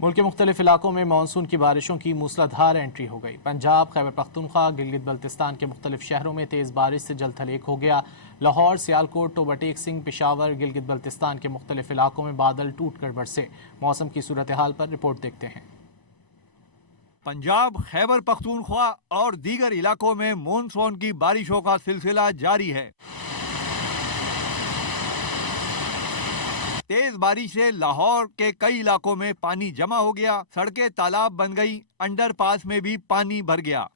ملک کے مختلف علاقوں میں مانسون کی بارشوں کی موسلادھار انٹری ہو گئی۔ پنجاب، خیبر پختونخوا، گلگت بلتستان کے مختلف شہروں میں تیز بارش سے جل تھل ایک ہو گیا۔ لاہور، سیالکوٹ، ٹوبہ ٹیک سنگھ، پشاور، گلگت بلتستان کے مختلف علاقوں میں بادل ٹوٹ کر برسے۔ موسم کی صورتحال پر رپورٹ دیکھتے ہیں۔ پنجاب، خیبر پختونخوا اور دیگر علاقوں میں مونسون کی بارشوں کا سلسلہ جاری ہے۔ تیز بارش سے لاہور کے کئی علاقوں میں پانی جمع ہو گیا، سڑکیں تالاب بن گئی، انڈر پاس میں بھی پانی بھر گیا۔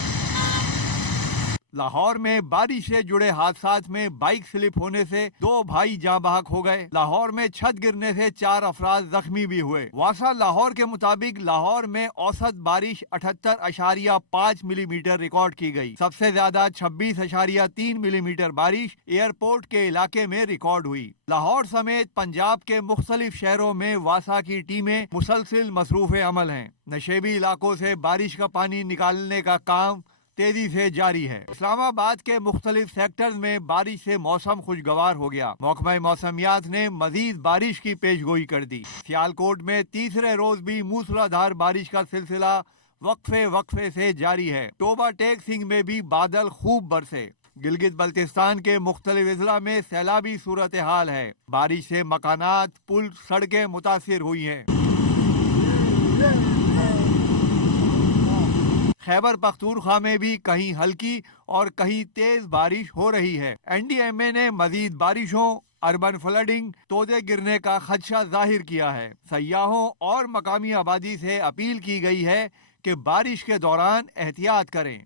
لاہور میں بارش سے جڑے حادثات میں بائک سلپ ہونے سے 2 بھائی جاں بحق ہو گئے۔ لاہور میں چھت گرنے سے 4 افراد زخمی بھی ہوئے۔ واسا لاہور کے مطابق لاہور میں اوسط بارش 78.5 ملی میٹر ریکارڈ کی گئی۔ سب سے زیادہ 26.3 ملی میٹر بارش ایئرپورٹ کے علاقے میں ریکارڈ ہوئی۔ لاہور سمیت پنجاب کے مختلف شہروں میں واسا کی ٹیمیں مسلسل مصروف عمل ہیں۔ نشیبی علاقوں سے بارش کا پانی نکالنے کا کام تیزی سے جاری ہے۔ اسلام آباد کے مختلف سیکٹرز میں بارش سے موسم خوشگوار ہو گیا۔ محکمہ موسمیات نے مزید بارش کی پیش گوئی کر دی۔ سیالکوٹ میں تیسرے روز بھی موسلادھار بارش کا سلسلہ وقفے سے جاری ہے۔ ٹوبہ ٹیک سنگھ میں بھی بادل خوب برسے۔ گلگت بلتستان کے مختلف اضلاع میں سیلابی صورتحال ہے۔ بارش سے مکانات، پل، سڑکیں متاثر ہوئی ہیں۔ خیبر پختونخوا میں بھی کہیں ہلکی اور کہیں تیز بارش ہو رہی ہے۔ این ڈی ایم اے نے مزید بارشوں، اربن فلڈنگ، تودے گرنے کا خدشہ ظاہر کیا ہے۔ سیاحوں اور مقامی آبادی سے اپیل کی گئی ہے کہ بارش کے دوران احتیاط کریں۔